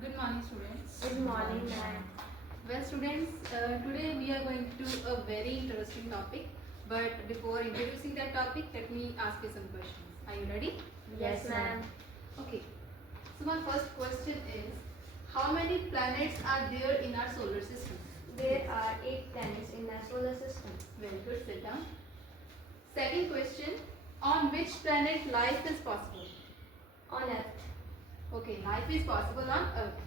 Good morning, students. Good morning, ma'am. Well, students, today we are going to do a very interesting topic. But before introducing that topic, let me ask you some questions. Are you ready? Yes, ma'am. Okay. So my first question is, how many planets are there in our solar system? There are 8 planets in our solar system. Very good. Sit down. Second question, on which planet life is possible? On Earth, Okay, life is possible on Earth.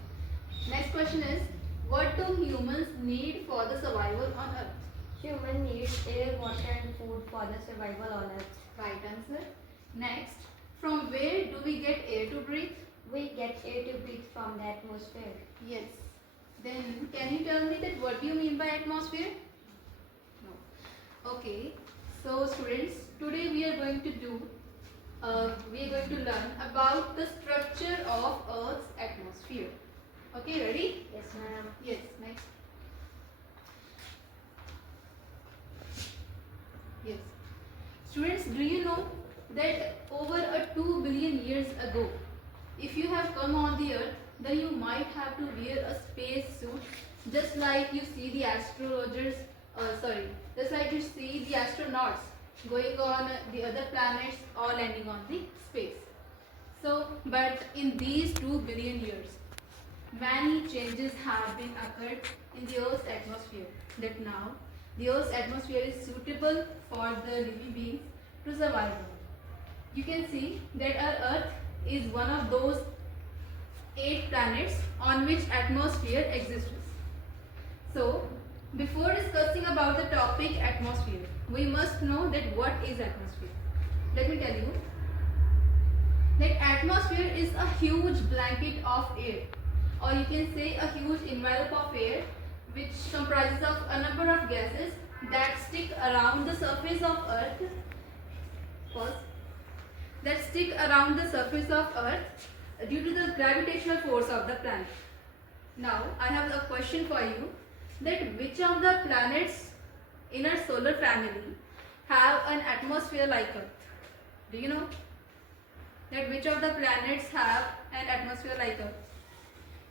Next question is, what do humans need for the survival on Earth? human needs air, water and food for the survival on Earth. Right answer. Next, from where do we get air to breathe? We get air to breathe from the atmosphere. Yes. Then can you tell me that what do you mean by atmosphere? No. Okay. So students, today we are going to learn about the structure of Earth's atmosphere. Okay, ready? Yes, ma'am. Yes. Next. Yes. Students, do you know that over a 2 billion years ago, if you have come on the earth, then you might have to wear a space suit, just like you see the just like you see the astronauts going on the other planets or landing on the space. So, but in these 2 billion years, many changes have been occurred in the Earth's atmosphere, that now the Earth's atmosphere is suitable for the living beings to survive on. You can see that our Earth is one of those 8 planets on which atmosphere exists. So, before discussing about the topic atmosphere, we must know that what is atmosphere. Let me tell you that atmosphere is a huge blanket of air, or you can say a huge envelope of air, which comprises of a number of gases that stick around the surface of Earth. Pause. That stick around the surface of Earth due to the gravitational force of the planet. Now, I have a question for you, that which of the planets in our solar family have an atmosphere like Earth? Do you know that which of the planets have an atmosphere like Earth?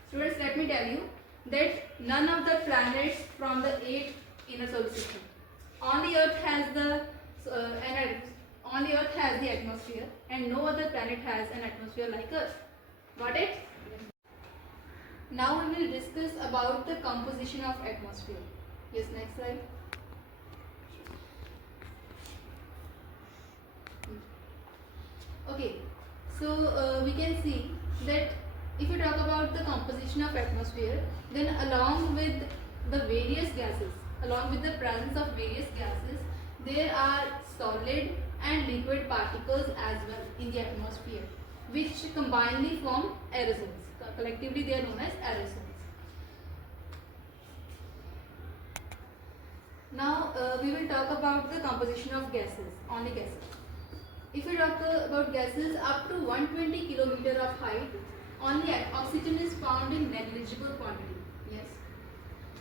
Students, let me tell you that none of the planets from the 8 inner solar system. Only Earth has the atmosphere, and no other planet has an atmosphere like Earth. Got it? Now we will discuss about the composition of atmosphere. Yes, next slide. Okay, so we can see that if you talk about the composition of atmosphere, then along with the various gases, along with the presence of various gases, there are solid and liquid particles as well in the atmosphere, which combinedly form aerosols. Collectively they are known as aerosols. Now we will talk about the composition of gases, only gases. If we talk about gases up to 120 kilometer of height, only oxygen is found in negligible quantity. Yes,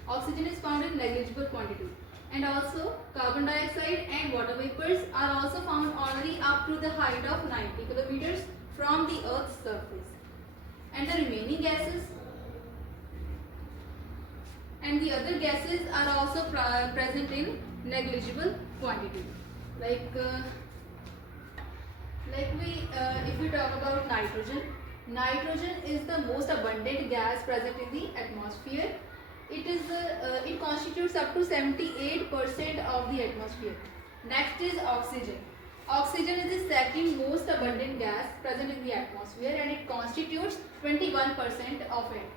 oxygen is found in negligible quantity, and also carbon dioxide and water vapors are also found only up to the height of 90 kilometers from the Earth's surface, and the remaining gases and the other gases are also present in negligible quantity. If we talk about nitrogen, nitrogen is the most abundant gas present in the atmosphere. It constitutes up to 78% of the atmosphere. Next is oxygen. Oxygen is the second most abundant gas present in the atmosphere, and it constitutes 21% of it.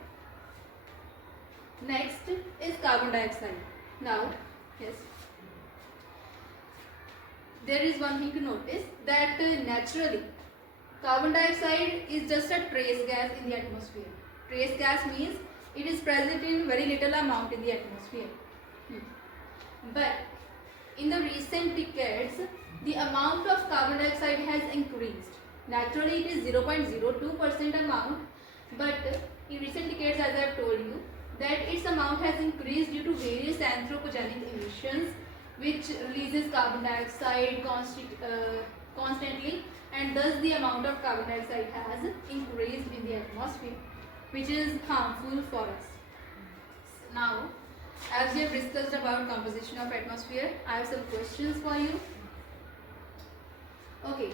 Next is carbon dioxide. Now, yes, there is one thing to notice, that naturally carbon dioxide is just a trace gas in the atmosphere. Trace gas means it is present in very little amount in the atmosphere. But in the recent decades, the amount of carbon dioxide has increased. Naturally, it is 0.02% amount, but in recent decades, as I have told you, that its amount has increased due to various anthropogenic emissions, which releases carbon dioxide constantly, and thus the amount of carbon dioxide has increased in the atmosphere. which is harmful for us. Now, as we have discussed about composition of atmosphere, I have some questions for you. Okay,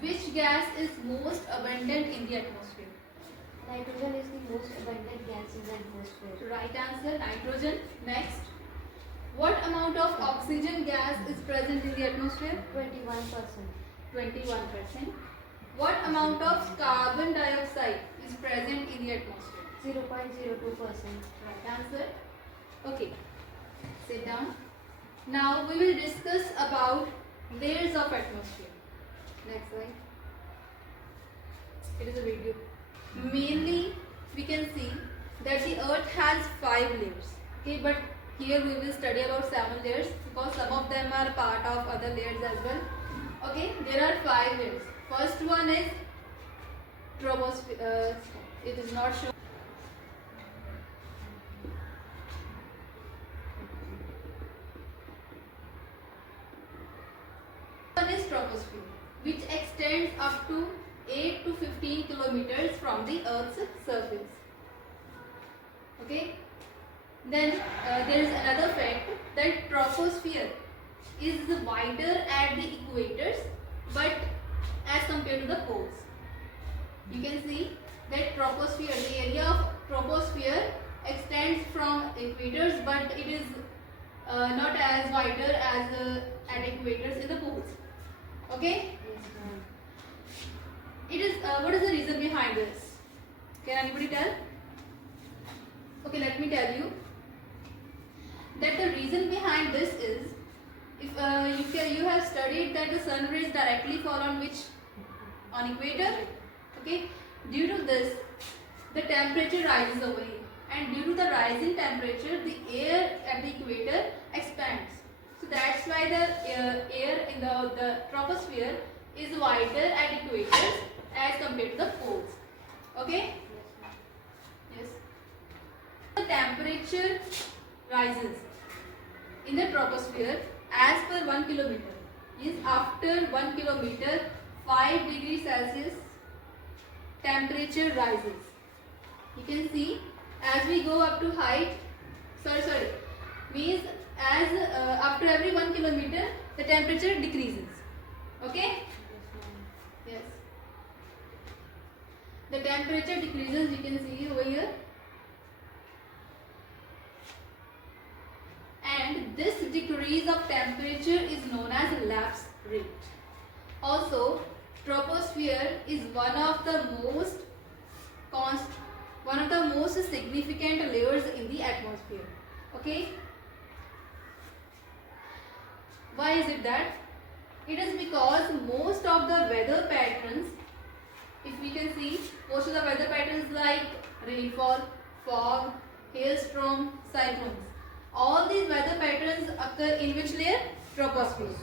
which gas is most abundant in the atmosphere? Nitrogen is the most abundant gas in the atmosphere. Right answer, nitrogen. Next, what amount of oxygen gas is present in the atmosphere? 21%. 21%. What amount of carbon dioxide is present in the atmosphere? 0.02%. Right answer. Okay, sit down. Now we will discuss about layers of atmosphere. Next slide. It is a video. Mainly we can see that the earth has 5 layers. Okay, but here we will study about 7 layers because some of them are part of other layers as well. Okay, there are 5 layers. First one is troposphere. It is not shown. One is troposphere, which extends up to 8 to 15 kilometers from the Earth's surface. Okay. Then there is another fact that troposphere is wider at the equators, but as compared to the poles. You can see that troposphere, the area of troposphere extends from equators, but it is not as wider as at equators in the poles. Okay. Yes, ma'am. It is what is the reason behind this? Can anybody tell? Okay, let me tell you that the reason behind this is if you have studied that the sun rays directly fall on which? On equator. Okay, due to this the temperature rises over here, and due to the rising temperature the air at the equator expands. So that's why the air in the troposphere is wider at equators as compared to the poles. Okay? Yes. The temperature rises in the troposphere as per 1 kilometer is after 1 kilometer 5 degrees Celsius temperature rises. You can see as we go up to height, means as after every 1 kilometer the temperature decreases. Okay? Yes. The temperature decreases, you can see over here. And this decrease of temperature is known as lapse rate. Also, troposphere is one of the most significant layers in the atmosphere. Okay? Why is it that? It is because most of the weather patterns, if we can see, most of the weather patterns like rainfall, fog, hailstorm, cyclones, all these weather patterns occur in which layer? Troposphere.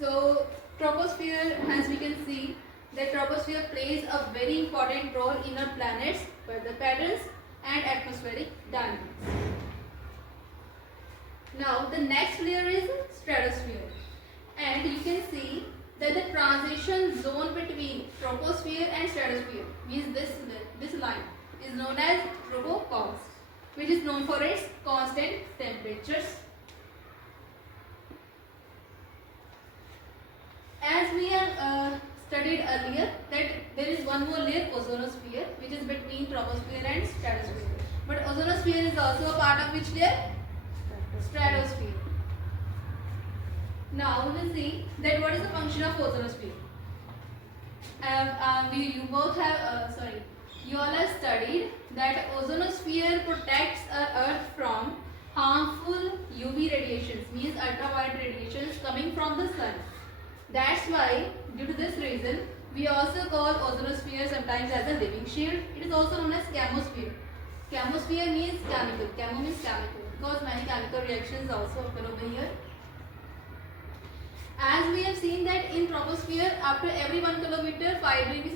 So troposphere, as we can see, the troposphere plays a very important role in our planet's weather patterns and atmospheric dynamics. Now the next layer is stratosphere, and you can see that the transition zone between troposphere and stratosphere means this line is known as tropopause, which is known for its constant temperatures. As we have studied earlier that there is one more layer, ozonosphere, which is between troposphere and stratosphere. But ozonosphere is also a part of which layer? Stratosphere. Now we will see that what is the function of ozonosphere. You all have studied that ozonosphere protects our Earth from harmful UV radiations, means ultraviolet radiations coming from the sun. That's why, due to this reason, we also call ozonosphere sometimes as a living shield. It is also known as chemosphere. Chemosphere means chemical. Chemo means chemical, because many chemical reactions also occur over here. As we have seen that in troposphere, after every 1 kilometer, 5 degrees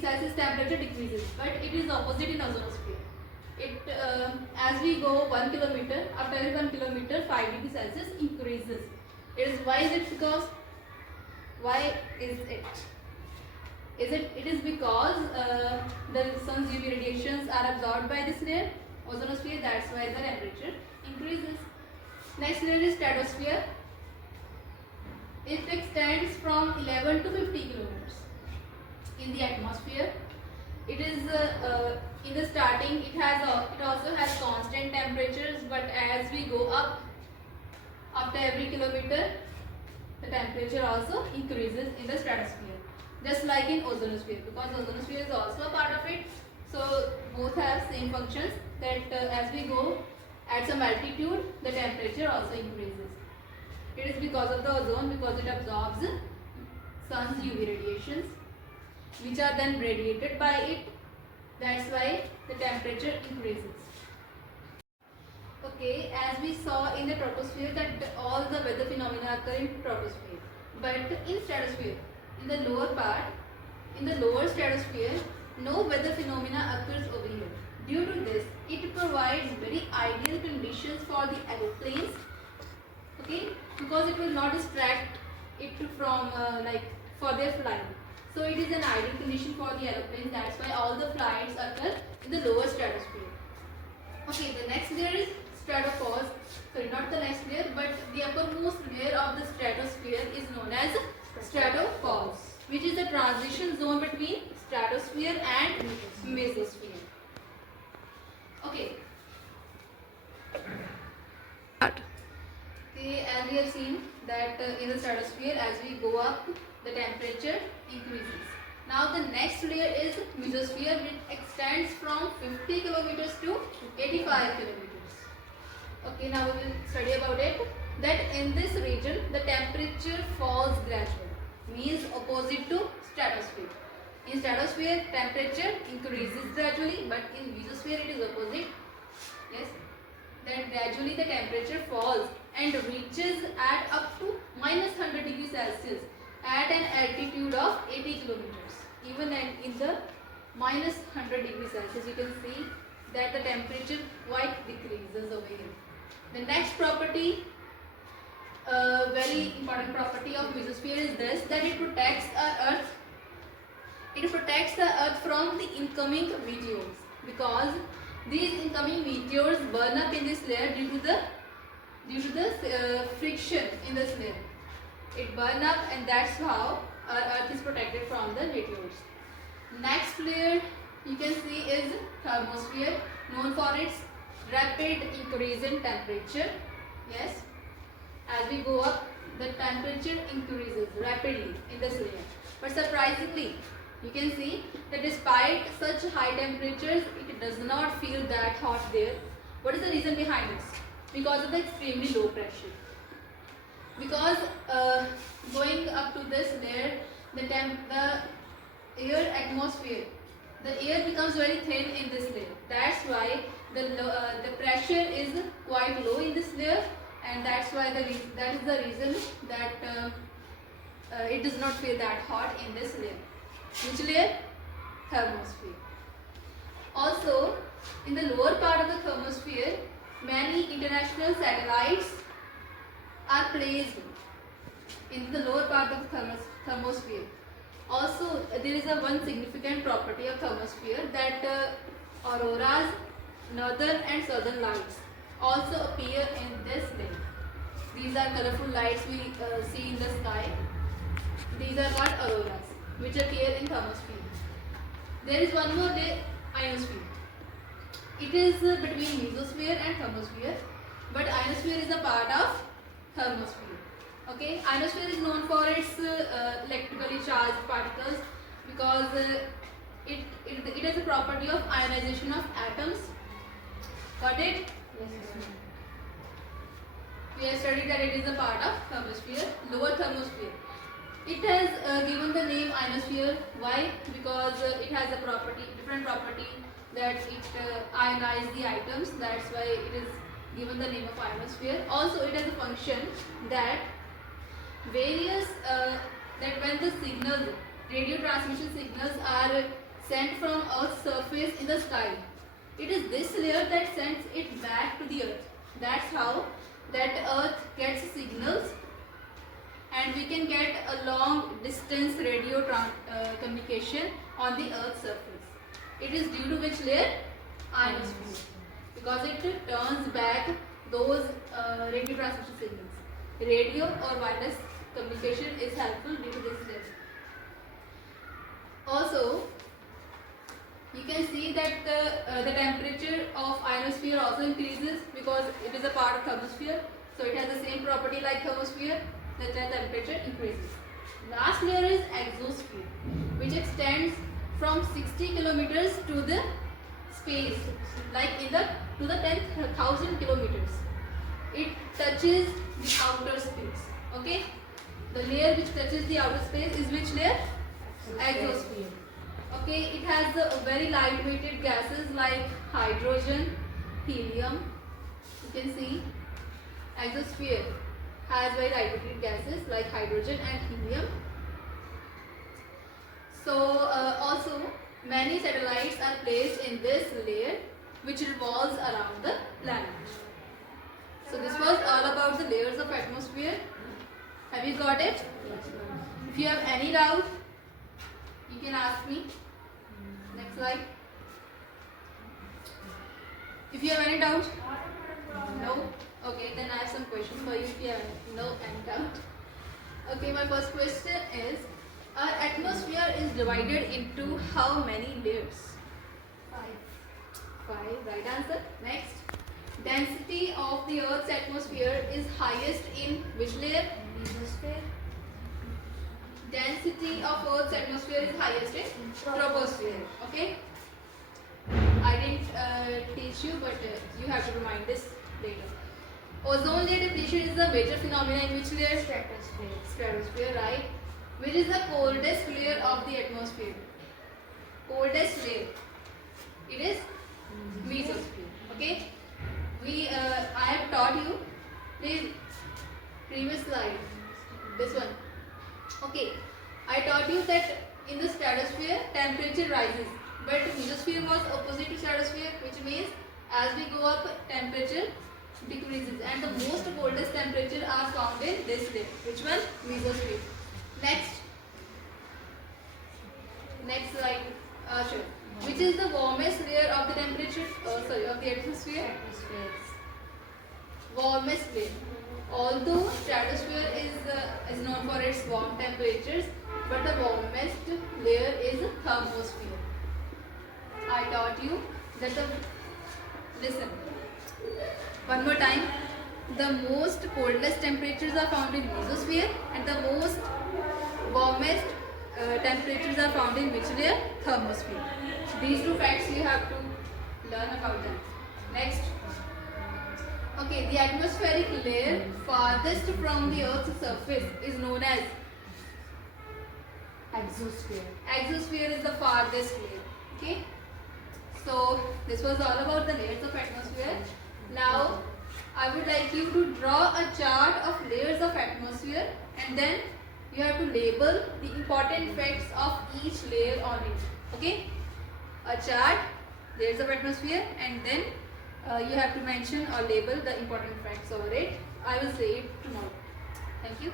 Celsius temperature decreases, but it is opposite in ozonosphere. As we go 1 kilometer, after every 1 kilometer, 5 degrees Celsius increases. Why is it? Because Why is it? It is because the sun's UV radiations are absorbed by this layer, ozonosphere. That's why the temperature increases. Next layer is stratosphere. It extends from 11 to 50 kilometers in the atmosphere. It is in the starting. It also has constant temperatures, but as we go up after every kilometer, the temperature also increases in the stratosphere, just like in ozonosphere, because ozonosphere is also a part of it. So both have same functions, that as we go at some altitude, the temperature also increases. It is because of the ozone, because it absorbs sun's UV radiations, which are then radiated by it. That's why the temperature increases. Okay, as we saw in the troposphere that all the weather phenomena occur in troposphere, but in stratosphere, in the lower part, in the lower stratosphere, no weather phenomena occurs over here. Due to this, it provides very ideal conditions for the aeroplanes. Okay, because it will not distract it from for their flight. So it is an ideal condition for the aeroplanes. That's why all the flights occur in the lower stratosphere. Okay, the next layer is stratopause. Sorry, not the next layer, but the uppermost layer of the stratosphere is known as stratopause, which is the transition zone between stratosphere and mesosphere. Okay. Okay, as we have seen that in the stratosphere, as we go up, the temperature increases. Now the next layer is mesosphere, which extends from 50 kilometers to 85 kilometers. Okay, now we will study about it. That in this region, the temperature falls gradually, means opposite to stratosphere. In stratosphere, temperature increases gradually, but in mesosphere it is opposite. Yes, that gradually the temperature falls and reaches at up to minus 100 degrees Celsius at an altitude of 80 kilometers. Even in the minus 100 degrees Celsius, you can see that the temperature quite decreases over here. The next property, very important property of mesosphere is this, that it protects our Earth. It protects the Earth from the incoming meteors, because these incoming meteors burn up in this layer due to the friction in this layer. It burns up, and that's how our Earth is protected from the meteors. Next layer you can see is thermosphere, known for its rapid increase in temperature. Yes, as we go up, the temperature increases rapidly in this layer. But surprisingly, you can see that despite such high temperatures, it does not feel that hot there. What is the reason behind this? Because of the extremely low pressure. Because going up to this layer, the air atmosphere, the air becomes very thin in this layer. That's why the pressure is quite low in this layer, and that's why that is the reason that it does not feel that hot in this layer. Which layer? Thermosphere. Also, in the lower part of the thermosphere, many international satellites are placed in the lower part of the thermosphere. Also, there is one significant property of thermosphere, that auroras, northern and southern lights, also appear in this layer. These are colorful lights we see in the sky. These are called auroras, which appear in thermosphere. There is one more layer, ionosphere. It is between mesosphere and thermosphere, but ionosphere is a part of thermosphere. Okay, ionosphere is known for its electrically charged particles, because it has a property of ionization of atoms. Got it? Yes. We have studied that it is a part of thermosphere, lower thermosphere. It has given the name ionosphere. Why? Because it has a different property, that it ionizes the atoms. That's why it is given the name of ionosphere. Also, it has a function that that when the signals, radio transmission signals, are sent from Earth's surface in the sky, it is this layer that sends it back to the Earth. That's how that Earth gets signals, and we can get a long long-distance radio communication on the Earth's surface. It is due to which layer? Ionosphere. Because it turns back those radio transmission signals. Radio or wireless communication is helpful due to this layer. Also, you can see that the temperature of ionosphere also increases because it is a part of thermosphere. So it has the same property like thermosphere, that the temperature increases. Last layer is exosphere, which extends from 60 kilometers to the space, like to the 10,000 kilometers. It touches the outer space. Okay, the layer which touches the outer space is which layer? Exosphere. Okay, it has very light-weighted gases like hydrogen, helium. You can see exosphere has very light-weighted gases like hydrogen and helium. So also many satellites are placed in this layer which revolves around the planet. So this was all about the layers of atmosphere. Have you got it? If you have any doubt, you can ask me. Next slide. If you have any doubt? No? Okay, then I have some questions for you if you have any doubt. Okay, my first question is, our atmosphere is divided into how many layers? 5, right answer. Next. Density of the Earth's atmosphere is highest in which layer? Mesosphere. Density of Earth's atmosphere is highest in troposphere. Okay. I didn't teach you, but you have to remind this later. Ozone layer depletion is a major phenomenon in which layer? Stratosphere. Stratosphere, right. Which is the coldest layer of the atmosphere? Coldest layer. It is mesosphere. Okay. I have taught you. Please, previous slide. This one. Okay. I taught you that in the stratosphere temperature rises, but mesosphere was opposite to stratosphere, which means as we go up temperature decreases, and the most coldest temperature are found in this layer. Which one? Mesosphere. Next slide. Sure. Which is the warmest layer of the temperature? Of the atmosphere. Warmest layer. Although stratosphere is known for its warm temperatures, but the warmest layer is thermosphere. I taught you that listen one more time. The most coldest temperatures are found in mesosphere, and the most warmest temperatures are found in which layer? Thermosphere. These two facts you have to learn about them. Next. Okay, the atmospheric layer farthest from the Earth's surface is known as Exosphere. Exosphere is the farthest layer. Okay. So this was all about the layers of atmosphere. Now I would like you to draw a chart of layers of atmosphere, and then you have to label the important facts of each layer on it. Okay. A chart, layers of atmosphere, and then you have to mention or label the important facts over it. I will say it tomorrow. Thank you.